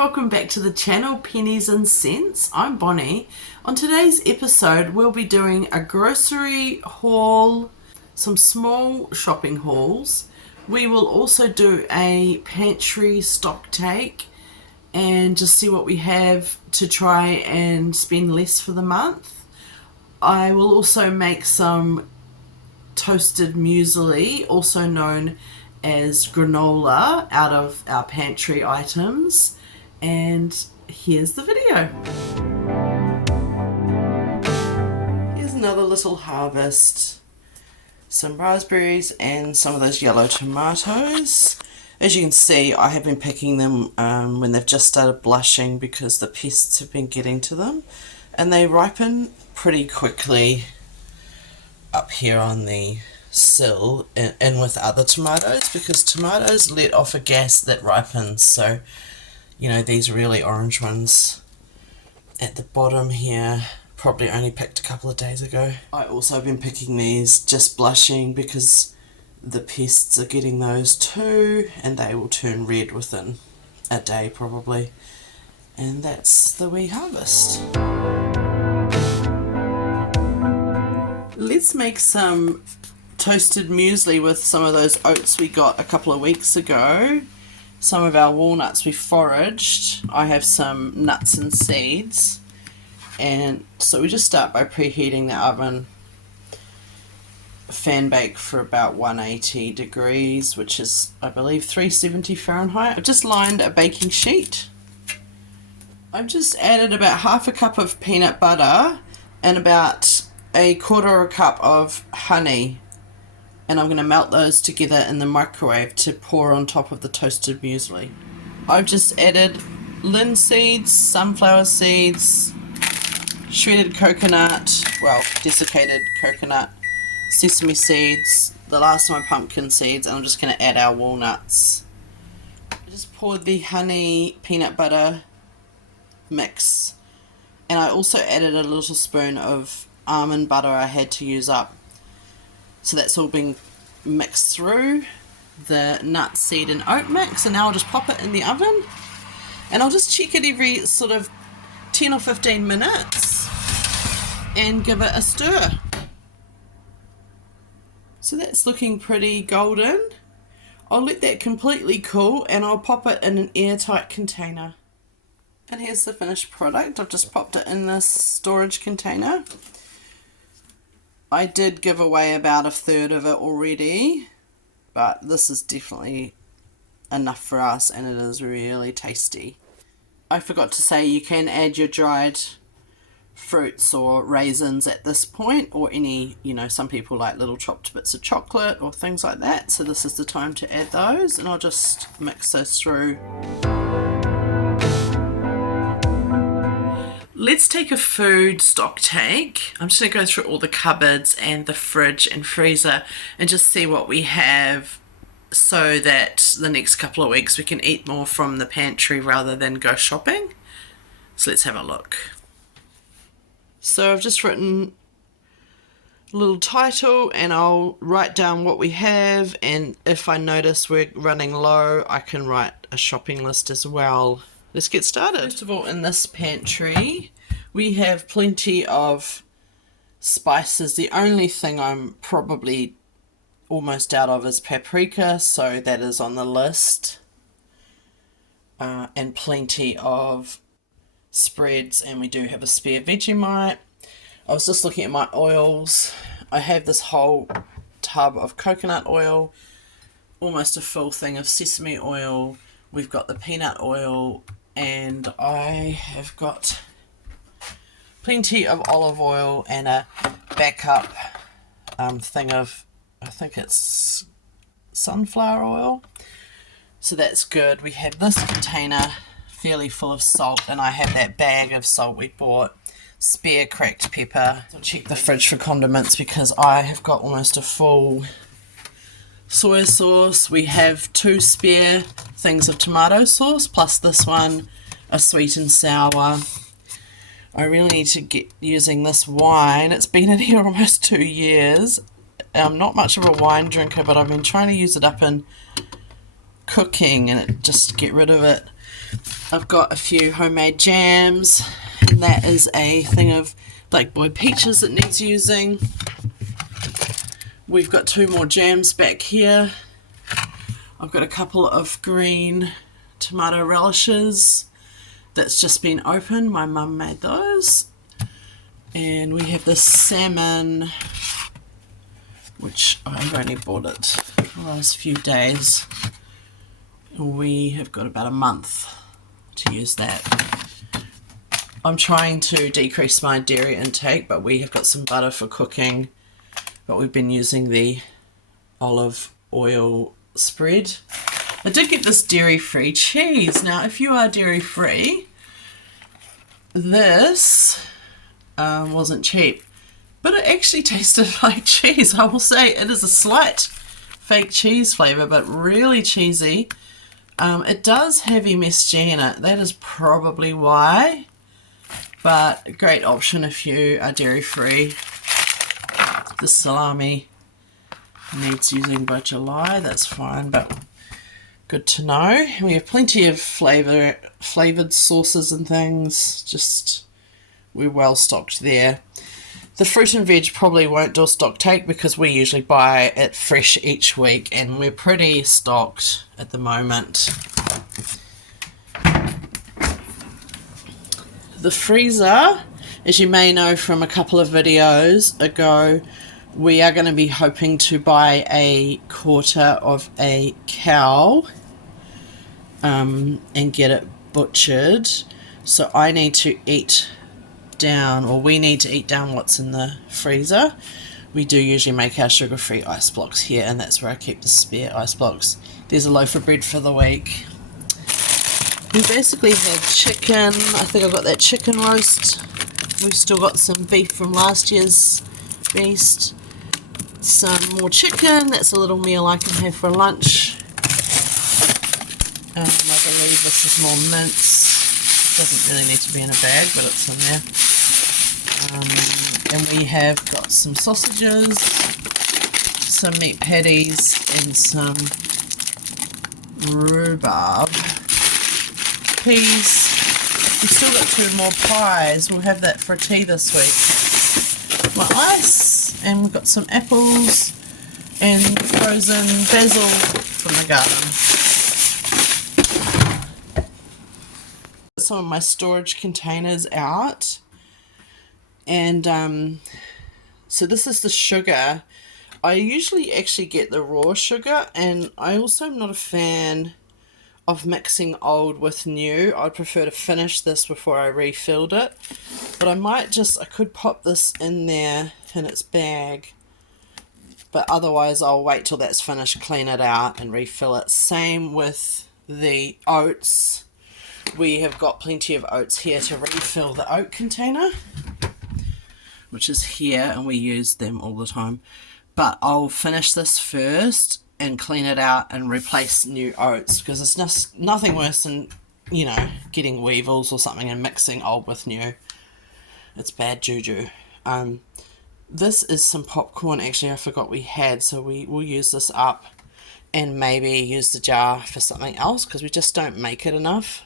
welcome back to the channel Pennies and Cents. I'm Bonnie. On today's episode we'll be doing a grocery haul, some small shopping hauls. We will also do a pantry stock take and just see what we have to try and spend less for the month. I will also make some toasted muesli, also known as granola, out of our pantry items. And here's the video. Here's another little harvest. Some raspberries and some of those yellow tomatoes. As you can see, I have been picking them when they've just started blushing because the pests have been getting to them. And they ripen pretty quickly up here on the sill and with other tomatoes, because tomatoes let off a gas that ripens. So, you know, these really orange ones at the bottom here probably only picked a couple of days ago. I also have been picking these just blushing because the pests are getting those too, and they will turn red within a day probably. And that's the wee harvest. Let's make some toasted muesli with some of those oats we got a couple of weeks ago. Some of our walnuts we foraged. I have some nuts and seeds. And so we just start by preheating the oven. Fan bake for about 180 degrees, which is, I believe, 370 Fahrenheit. I've just lined a baking sheet. I've just added about half a cup of peanut butter and about a quarter of a cup of honey. And I'm going to melt those together in the microwave to pour on top of the toasted muesli. I've just added linseeds, sunflower seeds, shredded coconut, well, desiccated coconut, sesame seeds, the last of my pumpkin seeds, and I'm just going to add our walnuts. I just poured the honey peanut butter mix, and I also added a little spoon of almond butter I had to use up. So that's all been mixed through the nut, seed and oat mix, and now I'll just pop it in the oven, and I'll just check it every sort of 10 or 15 minutes and give it a stir. So that's looking pretty golden. I'll let that completely cool and I'll pop it in an airtight container. And here's the finished product. I've just popped it in this storage container. I did give away about a third of it already, but this is definitely enough for us and it is really tasty. I forgot to say you can add your dried fruits or raisins at this point, or any, you know, some people like little chopped bits of chocolate or things like that, so this is the time to add those, and I'll just mix those through. Let's take a food stock take. I'm just going to go through all the cupboards and the fridge and freezer and just see what we have, so that the next couple of weeks we can eat more from the pantry rather than go shopping. So let's have a look. So I've just written a little title and I'll write down what we have, and if I notice we're running low I can write a shopping list as well. Let's get started. First of all, in this pantry we have plenty of spices. The only thing I'm probably almost out of is paprika, so that is on the list. And plenty of spreads, and we do have a spare Vegemite. I was just looking at my oils. I have this whole tub of coconut oil, almost a full thing of sesame oil. We've got the peanut oil, and I have got plenty of olive oil and a backup thing of, I think it's sunflower oil. So that's good. We have this container fairly full of salt, and I have that bag of salt we bought, spare cracked pepper. I'll check the fridge for condiments because I have got almost a full soy sauce. We have 2 spare things of tomato sauce, plus this one, a sweet and sour. I really need to get using this wine. It's been in here almost 2 years. I'm not much of a wine drinker, but I've been trying to use it up in cooking and just get rid of it. I've got a few homemade jams, and that is a thing of Black Boy peaches that needs using. We've got 2 more jams back here. I've got a couple of green tomato relishes that's just been opened. My mum made those. And we have this salmon, which I've only bought it the last few days. We have got about a month to use that. I'm trying to decrease my dairy intake, but we have got some butter for cooking, but we've been using the olive oil spread. I did get this dairy-free cheese. Now, if you are dairy-free, this wasn't cheap, but it actually tasted like cheese. I will say it is a slight fake cheese flavour, but really cheesy. It does have MSG in it. That is probably why, but a great option if you are dairy-free. The salami needs using by July, that's fine, but good to know. We have plenty of flavoured sauces and things, just we're well stocked there. The fruit and veg probably won't do a stock take because we usually buy it fresh each week, and we're pretty stocked at the moment. The freezer, as you may know from a couple of videos ago, we are going to be hoping to buy a quarter of a cow and get it butchered. So I need to eat down, or we need to eat down what's in the freezer. We do usually make our sugar-free ice blocks here, and that's where I keep the spare ice blocks. There's a loaf of bread for the week. We basically had chicken. I think I've got that chicken roast. We've still got some beef from last year's feast. Some more chicken. That's a little meal I can have for lunch. I believe this is more mince. Doesn't really need to be in a bag, but it's in there. And we have got some sausages, some meat patties, and some rhubarb. Peas. We've still got 2 more pies. We'll have that for tea this week. My ice, and we've got some apples and frozen basil from the garden. Some of my storage containers out, and so this is the sugar. I usually actually get the raw sugar, and I also am not a fan of mixing old with new. I'd prefer to finish this before I refilled it, but I could pop this in there in its bag, but otherwise I'll wait till that's finished, clean it out and refill it. Same with the oats. We have got plenty of oats here to refill the oat container, which is here, and we use them all the time. But I'll finish this first and clean it out and replace new oats, because it's nothing worse than, you know, getting weevils or something and mixing old with new. It's bad juju. This is some popcorn, actually I forgot we had, so we will use this up and maybe use the jar for something else, because we just don't make it enough.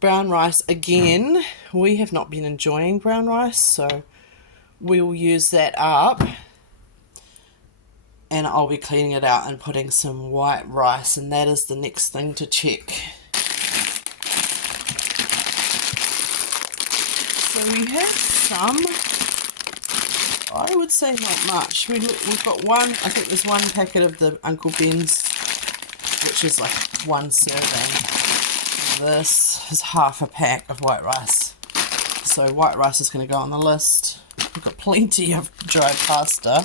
Brown rice, again, we have not been enjoying brown rice, so we will use that up, and I'll be cleaning it out and putting some white rice, and that is the next thing to check. So we have some, I would say not much. We've got one, I think there's one packet of the Uncle Ben's, which is like 1 serving. This is half a pack of white rice. So white rice is going to go on the list. We've got plenty of dried pasta.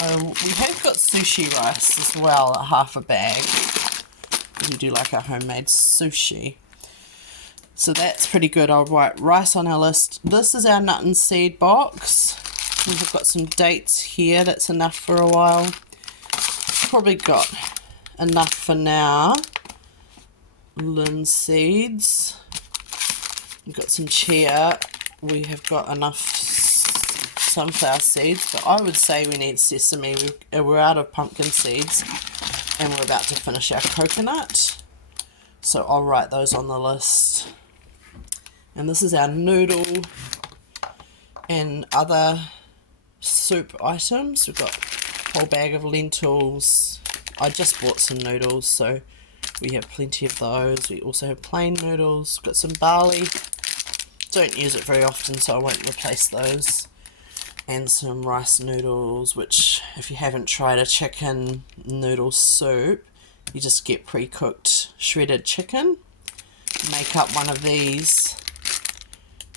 We have got sushi rice as well, a half a bag. We do like our homemade sushi. So that's pretty good. I'll write rice on our list. This is our nut and seed box. We've got some dates here. That's enough for a while. Probably got enough for now. Linseeds. We've got some chia. We have got enough sunflower seeds, but I would say we need sesame. We're out of pumpkin seeds, and we're about to finish our coconut. So I'll write those on the list. And this is our noodle and other soup items. We've got a whole bag of lentils. I just bought some noodles, so we have plenty of those. We also have plain noodles. Got some barley. Don't use it very often, so I won't replace those. And some rice noodles, which if you haven't tried a chicken noodle soup, you just get pre-cooked shredded chicken. Make up one of these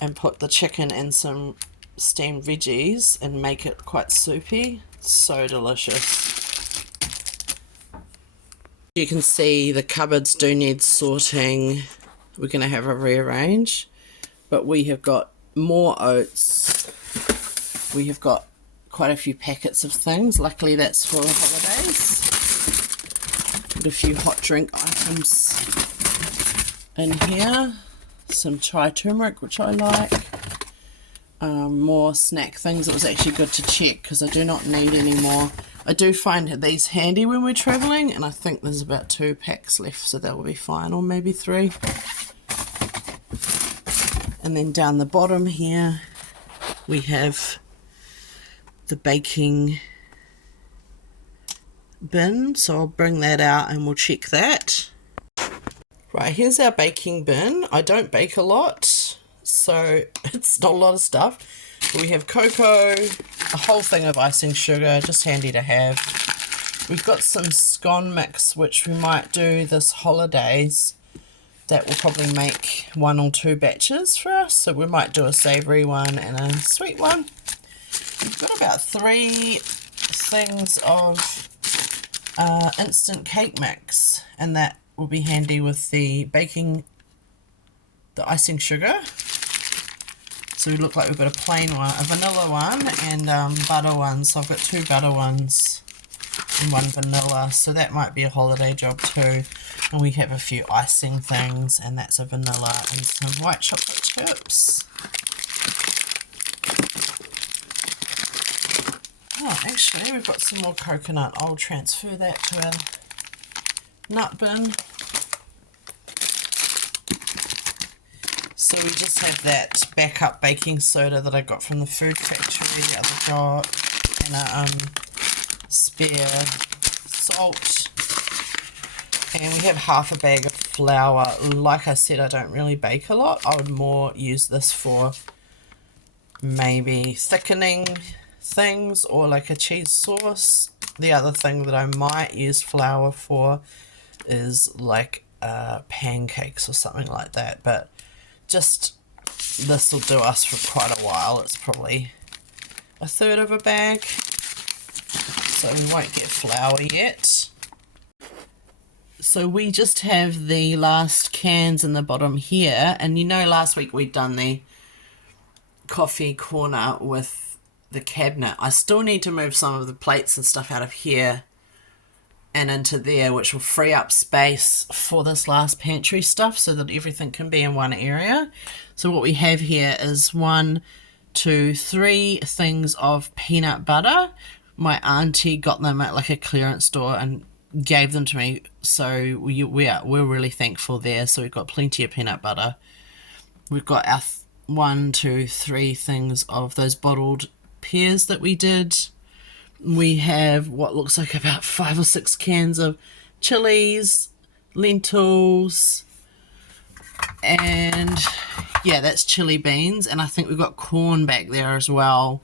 and put the chicken and some steamed veggies and make it quite soupy. So delicious. You can see the cupboards do need sorting. We're going to have a rearrange, but we have got more oats. We have got quite a few packets of things. Luckily that's for the holidays. Put a few hot drink items in here. Some chai turmeric, which I like. More snack things. It was actually good to check because I do not need any more. I do find these handy when we're travelling, and I think there's about 2 packs left, so that will be fine, or maybe 3. And then down the bottom here we have the baking bin, so I'll bring that out and we'll check that. Right, here's our baking bin. I don't bake a lot, so it's not a lot of stuff. But we have cocoa, a whole thing of icing sugar, just handy to have. We've got some scone mix, which we might do this holidays. That will probably make 1 or 2 batches for us, so we might do a savoury one and a sweet one. We've got about 3 things of instant cake mix, and that will be handy with the icing sugar. So we look like we've got a plain one, a vanilla one, and butter one. So I've got 2 butter ones and 1 vanilla. So that might be a holiday job too. And we have a few icing things, and that's a vanilla and some white chocolate chips. Oh, actually, we've got some more coconut. I'll transfer that to our nut bin. So we just have that backup baking soda that I got from the food factory the other got, and a spare salt. And we have half a bag of flour. Like I said, I don't really bake a lot. I would more use this for maybe thickening things or like a cheese sauce. The other thing that I might use flour for is like pancakes or something like that, but just this will do us for quite a while. It's probably 1/3 of a bag, so we won't get flour yet. So we just have the last cans in the bottom here, and you know last week we'd done the coffee corner with the cabinet. I still need to move some of the plates and stuff out of here and into there, which will free up space for this last pantry stuff so that everything can be in one area. So what we have here is 1, 2, 3 things of peanut butter. My auntie got them at like a clearance store and gave them to me, so we're really thankful there. So we've got plenty of peanut butter. We've got our 1, 2, 3 things of those bottled pears that we did. We have what looks like about 5 or 6 cans of chilies, lentils, and yeah, that's chili beans. And I think we've got corn back there as well,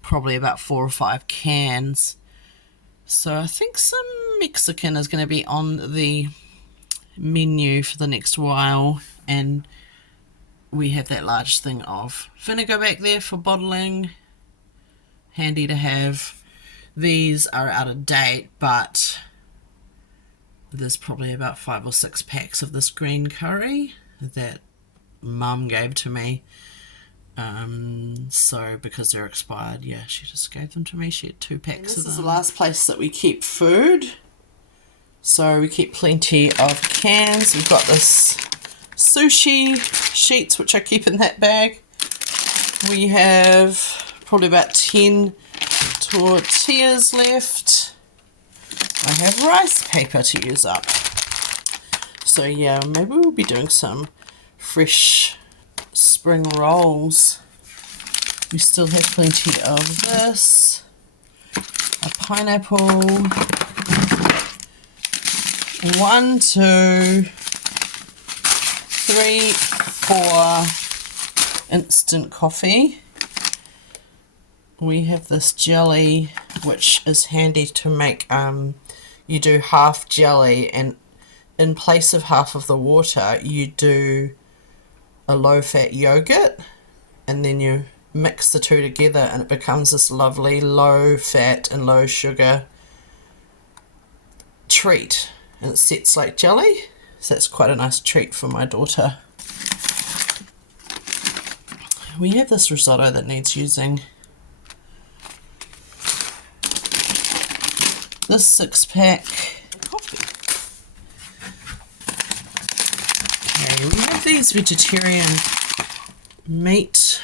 probably about 4 or 5 cans. So I think some Mexican is going to be on the menu for the next while. And we have that large thing of vinegar back there for bottling, handy to have. These are out of date, but there's probably about 5 or 6 packs of this green curry that Mum gave to me. So because they're expired, yeah, she just gave them to me. She had 2 packs of them. This is the last place that we keep food. So we keep plenty of cans. We've got this sushi sheets, which I keep in that bag. We have probably about 10 tortillas left. I have rice paper to use up. So yeah, maybe we'll be doing some fresh spring rolls. We still have plenty of this. A pineapple. 1, 2, 3, 4 instant coffee. We have this jelly, which is handy to make. You do half jelly, and in place of half of the water, you do a low-fat yogurt, and then you mix the two together, and it becomes this lovely low-fat and low-sugar treat. And it sets like jelly, so that's quite a nice treat for my daughter. We have this risotto that needs using. This 6-pack coffee. Okay, we have these vegetarian meat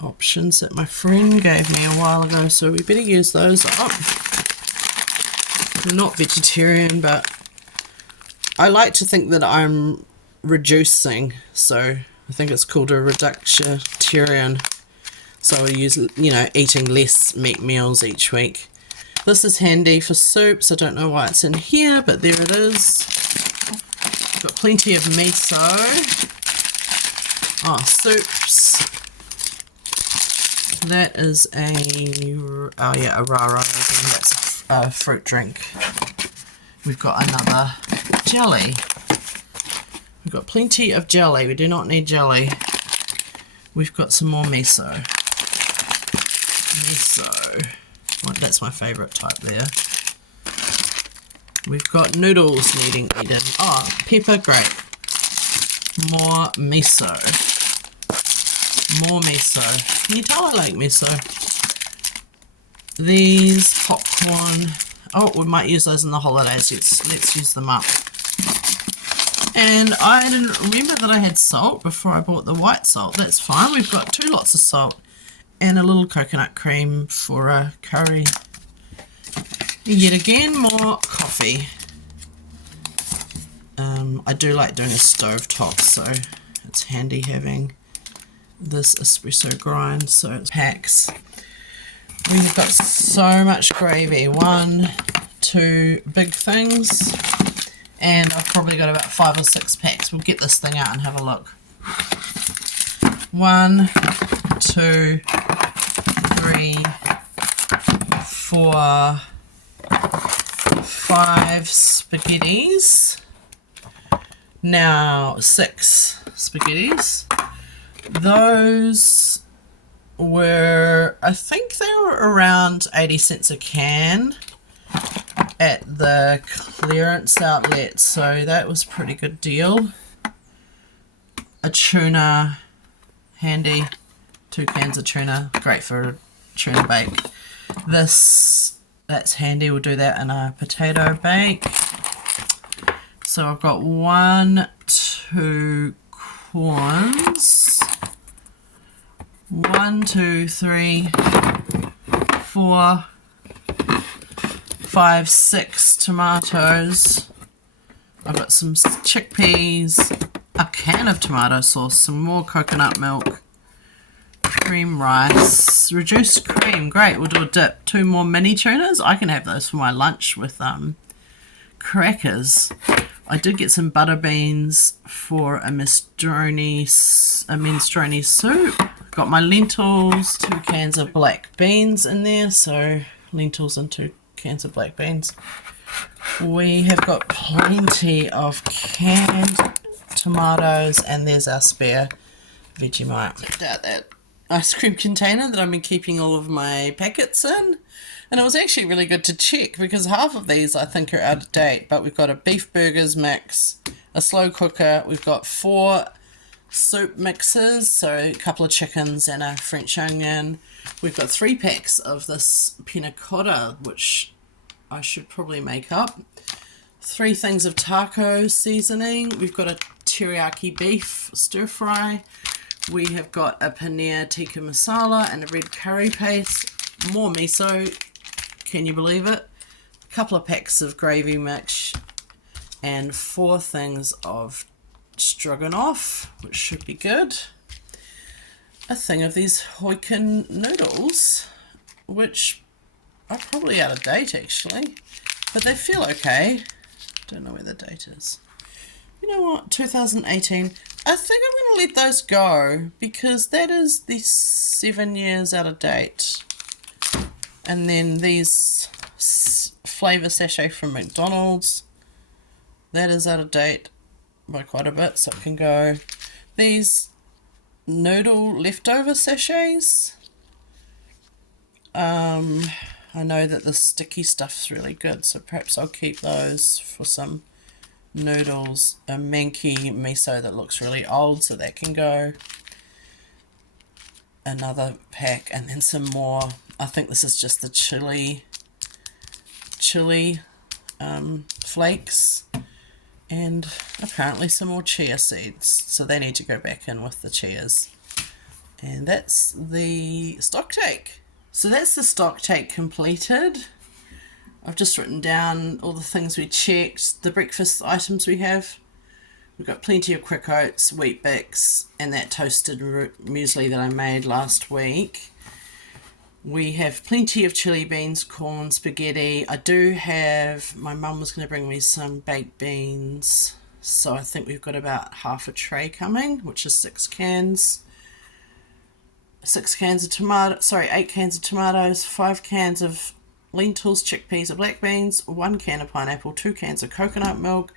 options that my friend gave me a while ago, so we better use those up. They're not vegetarian, but I like to think that I'm reducing, so I think it's called a reductarian. So I use, eating less meat meals each week. This is handy for soups. I don't know why it's in here, but there it is. Got plenty of miso. Oh, soups. That is a rara. That's a fruit drink. We've got another jelly. We've got plenty of jelly. We do not need jelly. We've got some more miso. Well, that's my favourite type there. We've got noodles needing eaten. Oh, pepper, great. More miso. More miso. Can you tell I like miso? These popcorn. Oh, we might use those in the holidays. Let's use them up. And I didn't remember that I had salt before I bought the white salt. That's fine. We've got 2 lots of salt and a little coconut cream for a curry. Yet again, more coffee. I do like doing a stove top, so it's handy having this espresso grind. So it packs. We've got so much gravy. 1, 2 big things. And I've probably got about 5 or 6 packs. We'll get this thing out and have a look. 1, 2, 3, 4, 5 spaghettis. Now 6 spaghettis. Those were, I think they were around 80 cents a can at the clearance outlet, so that was a pretty good deal. A tuna, handy. 2 cans of tuna, great for a tuna bake. That's handy, we'll do that in a potato bake. So I've got 1, 2 corns, 1, 2, 3, 4, 5, 6 tomatoes. I've got some chickpeas, a can of tomato sauce, some more coconut milk, cream rice, reduced cream, great, we'll do a dip. 2 more mini tunas, I can have those for my lunch with crackers. I did get some butter beans for a minestrone soup. Got my lentils, 2 cans of black beans in there, so lentils and 2 cans of black beans. We have got plenty of canned tomatoes, and there's our spare Vegemite. Left out that ice cream container that I've been keeping all of my packets in, and it was actually really good to check because half of these I think are out of date. But we've got a beef burgers mix, a slow cooker, we've got 4 soup mixes, so a couple of chickens and a French onion. We've got 3 packs of this panna cotta, which I should probably make up. 3 things of taco seasoning. We've got a teriyaki beef stir fry. We have got a paneer tikka masala and a red curry paste. More miso, can you believe it? A couple of packs of gravy mix. and 4 things of stroganoff, which should be good. A thing of these Hoikin noodles, which are probably out of date actually, but they feel okay. Don't know where the date is. You know what, 2018. I think I'm going to let those go because that is the 7 years out of date. And then these flavour sachet from McDonald's, that is out of date by quite a bit, so it can go. These noodle leftover sachets, I know that the sticky stuff's really good, so perhaps I'll keep those for some noodles. A manky miso that looks really old, so that can go. Another pack, and then some more. I think this is just the chili flakes, and apparently some more chia seeds, so they need to go back in with the chias. And that's the stock take. So that's the stock take completed. I've just written down all the things we checked, the breakfast items we have. We've got plenty of quick oats, wheat bix, and that toasted muesli that I made last week. We have plenty of chili beans, corn, spaghetti. I do have, my mum was going to bring me some baked beans, so I think we've got about half a tray coming, which is 6 cans. 8 cans of tomatoes, 5 cans of lentils, chickpeas or black beans, 1 can of pineapple, 2 cans of coconut milk.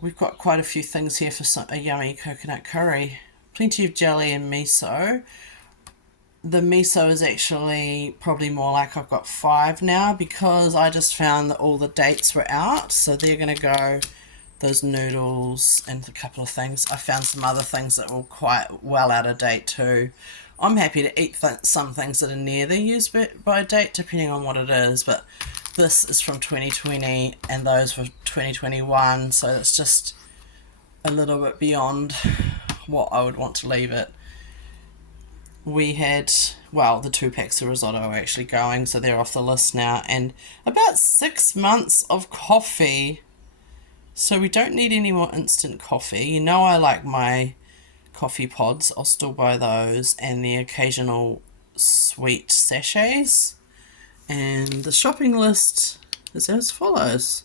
We've got quite a few things here for a yummy coconut curry. Plenty of jelly and miso. The miso is actually probably more like I've got 5 now because I just found that all the dates were out, so they're going to go. Those noodles and a couple of things. I found some other things that were quite well out of date too. I'm happy to eat some things that are near the use by date depending on what it is, but this is from 2020 and those were 2021, so it's just a little bit beyond what I would want to leave it. We had, well, the 2 packs of risotto are actually going, so they're off the list now, and about 6 months of coffee. So we don't need any more instant coffee. You know I like my coffee pods. I'll still buy those, and the occasional sweet sachets. And the shopping list is as follows.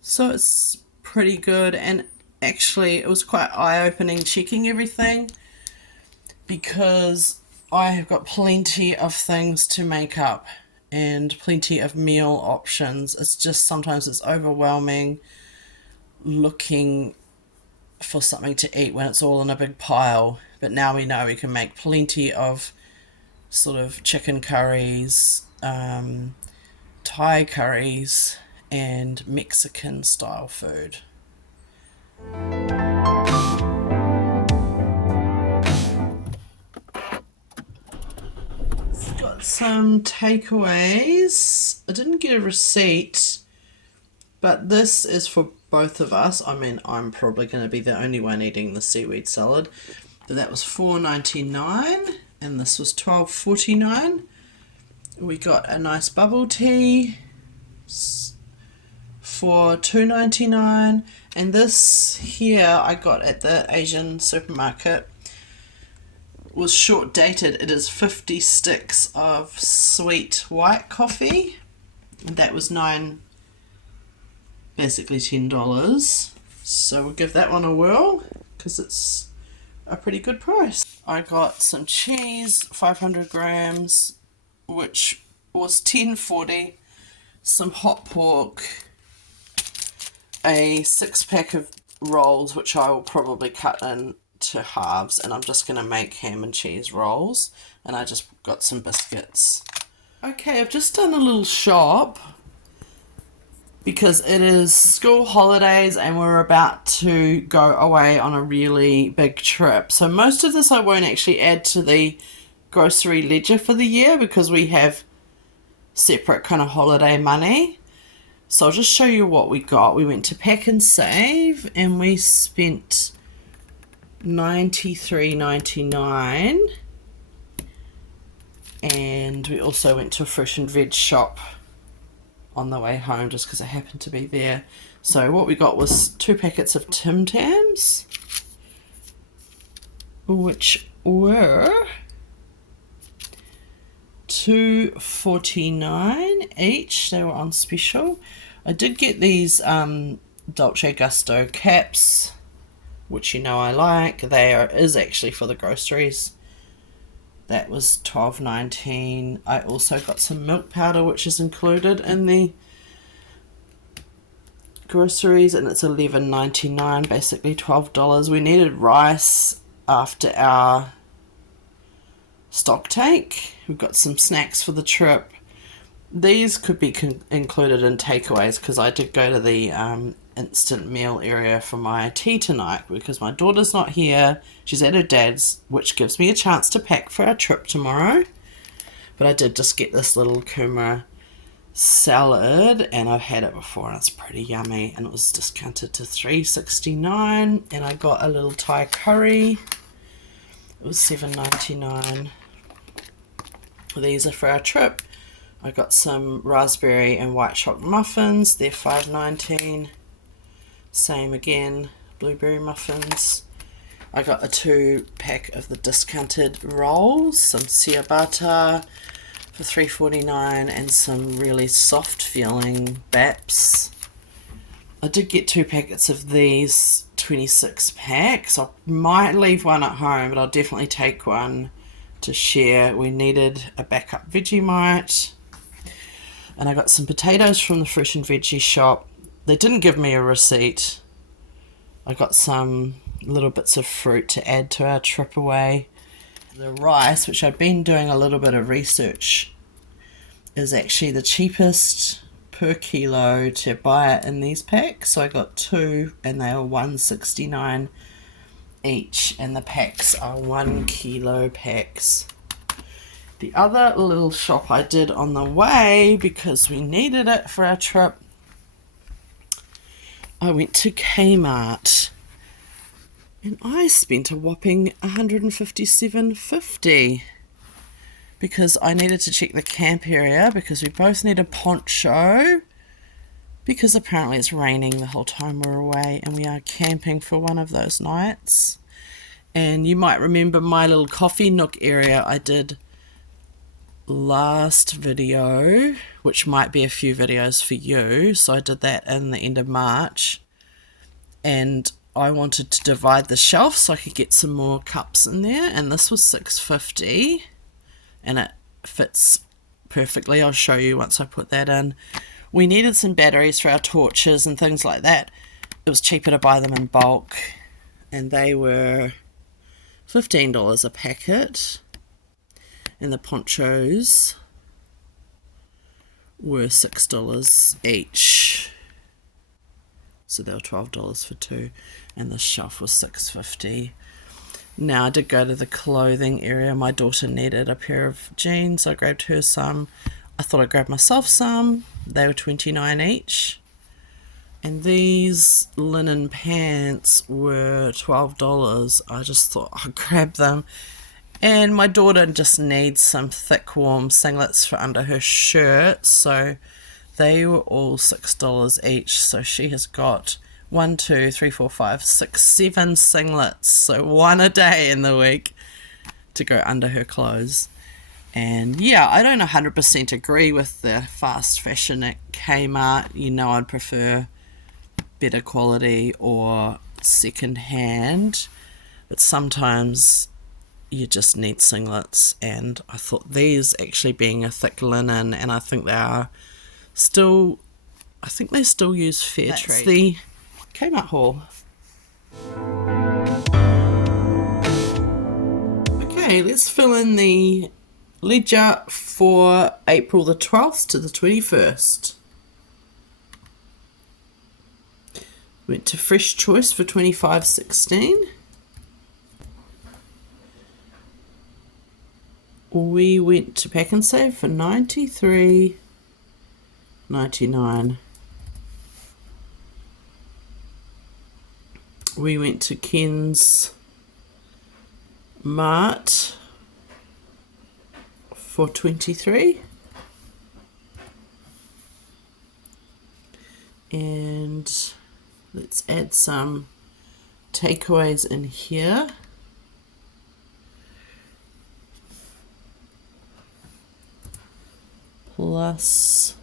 So it's pretty good, and actually it was quite eye-opening checking everything because I have got plenty of things to make up and plenty of meal options. It's just sometimes it's overwhelming looking for something to eat when it's all in a big pile. But now we know we can make plenty of sort of chicken curries, Thai curries, and Mexican style food. Some takeaways. I didn't get a receipt, but this is for both of us. I mean, I'm probably going to be the only one eating the seaweed salad. But that was $4.99 and this was $12.49. We got a nice bubble tea for $2.99, and this here I got at the Asian supermarket was short dated. It is 50 sticks of sweet white coffee, and that was basically $10. So we'll give that one a whirl because it's a pretty good price. I got some cheese, 500 grams, which was $10.40, some hot pork, a 6-pack of rolls, which I will probably cut into halves, and I'm just going to make ham and cheese rolls, and I just got some biscuits. Okay, I've just done a little shop because it is school holidays and we're about to go away on a really big trip. So most of this I won't actually add to the grocery ledger for the year because we have separate kind of holiday money. So I'll just show you what we got. We went to Pack and Save and we spent $93.99, and we also went to a fruit and veg shop on the way home just because I happened to be there. So what we got was 2 packets of Tim Tams, which were $2.49 each. They were on special. I did get these Dolce Gusto caps, which you know I like. Is actually for the groceries. That was $12.19. I also got some milk powder, which is included in the groceries, and it's $11.99, basically $12. We needed rice after our stock take. We've got some snacks for the trip. These could be included in takeaways because I did go to the instant meal area for my tea tonight because my daughter's not here. She's at her dad's, which gives me a chance to pack for our trip tomorrow. But I did just get this little kumara salad, and I've had it before and it's pretty yummy, and it was discounted to $3.69. And I got a little Thai curry. It was $7.99. These are for our trip. I got some raspberry and white chocolate muffins. They're $5.19. Same again, blueberry muffins. I got a 2-pack of the discounted rolls, some ciabatta for $3.49, and some really soft feeling baps. I did get 2 packets of these 26 packs. I might leave one at home, but I'll definitely take one to share. We needed a backup Vegemite. And I got some potatoes from the fruit and veggie shop. They didn't give me a receipt. I got some little bits of fruit to add to our trip away. The rice, which I've been doing a little bit of research, is actually the cheapest per kilo to buy it in these packs. So I got 2 and they are $1.69 each, and the packs are 1 kilo packs. The other little shop I did on the way, because we needed it for our trip, I went to Kmart and I spent a whopping $157.50 because I needed to check the camp area because we both need a poncho because apparently it's raining the whole time we're away and we are camping for one of those nights. And you might remember my little coffee nook area I did last video, which might be a few videos for you. So I did that in the end of March, and I wanted to divide the shelf so I could get some more cups in there, and this was $6.50 and it fits perfectly. I'll show you once I put that in. We needed some batteries for our torches and things like that. It was cheaper to buy them in bulk, and they were $15 a packet, and the ponchos were $6 each, so they were $12 for 2, and the shelf was $6.50. Now I did go to the clothing area. My daughter needed a pair of jeans. I grabbed her some. I thought I'd grab myself some. They were $29 each. And these linen pants were $12. I just thought I'd grab them. And my daughter just needs some thick, warm singlets for under her shirt. So they were all $6 each. So she has got 1, 2, 3, 4, 5, 6, 7 singlets. So one a day in the week to go under her clothes. And yeah, I don't 100% agree with the fast fashion at Kmart. You know, I'd prefer better quality or second hand. But sometimes you just need singlets. And I thought these actually being a thick linen, and I think they still use fair trade. That's the Kmart haul. Okay, let's fill in the ledger for April the 12th to the 21st. Went to Fresh Choice for $25.16. We went to Pack and Save for $93.99. We went to Ken's Mart for $23. And let's add some takeaways in here. Plus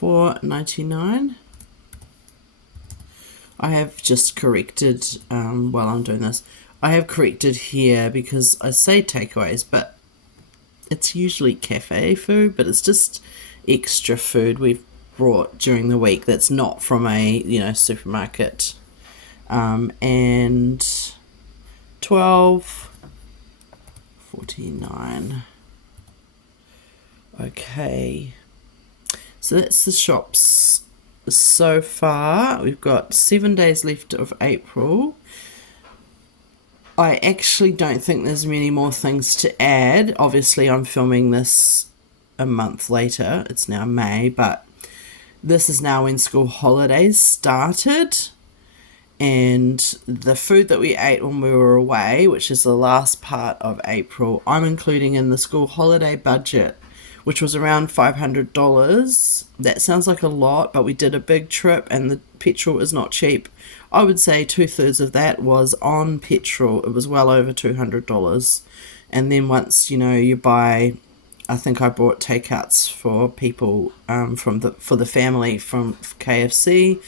$4.99. I have just corrected while I'm doing this. I have corrected here because I say takeaways, but it's usually cafe food, but it's just extra food we've brought during the week that's not from a supermarket. And $12.49. Okay, so that's the shops so far. We've got 7 days left of April. I actually don't think there's many more things to add. Obviously, I'm filming this a month later. It's now May, but this is now when school holidays started. And the food that we ate when we were away, which is the last part of April, I'm including in the school holiday budget, which was around $500. That sounds like a lot, but we did a big trip and the petrol is not cheap. I would say 2/3 of that was on petrol. It was well over $200. And then once, you buy, I think I bought takeouts for people for the family from KFC.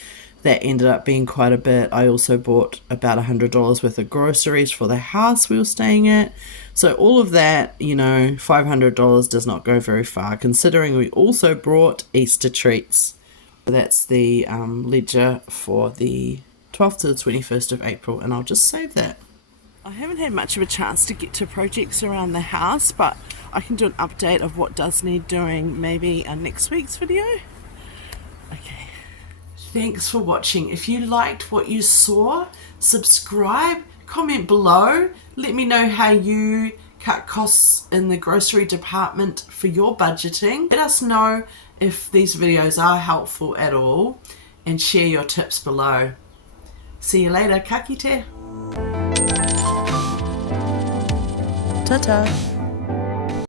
That ended up being quite a bit. I also bought about $100 worth of groceries for the house we were staying at. So all of that, $500 does not go very far, considering we also brought Easter treats. That's the ledger for the 12th to the 21st of April, and I'll just save that. I haven't had much of a chance to get to projects around the house, but I can do an update of what does need doing maybe in next week's video. Okay. Thanks for watching. If you liked what you saw, subscribe, comment below. Let me know how you cut costs in the grocery department for your budgeting. Let us know if these videos are helpful at all and share your tips below. See you later. Ka kite. Ta-ta.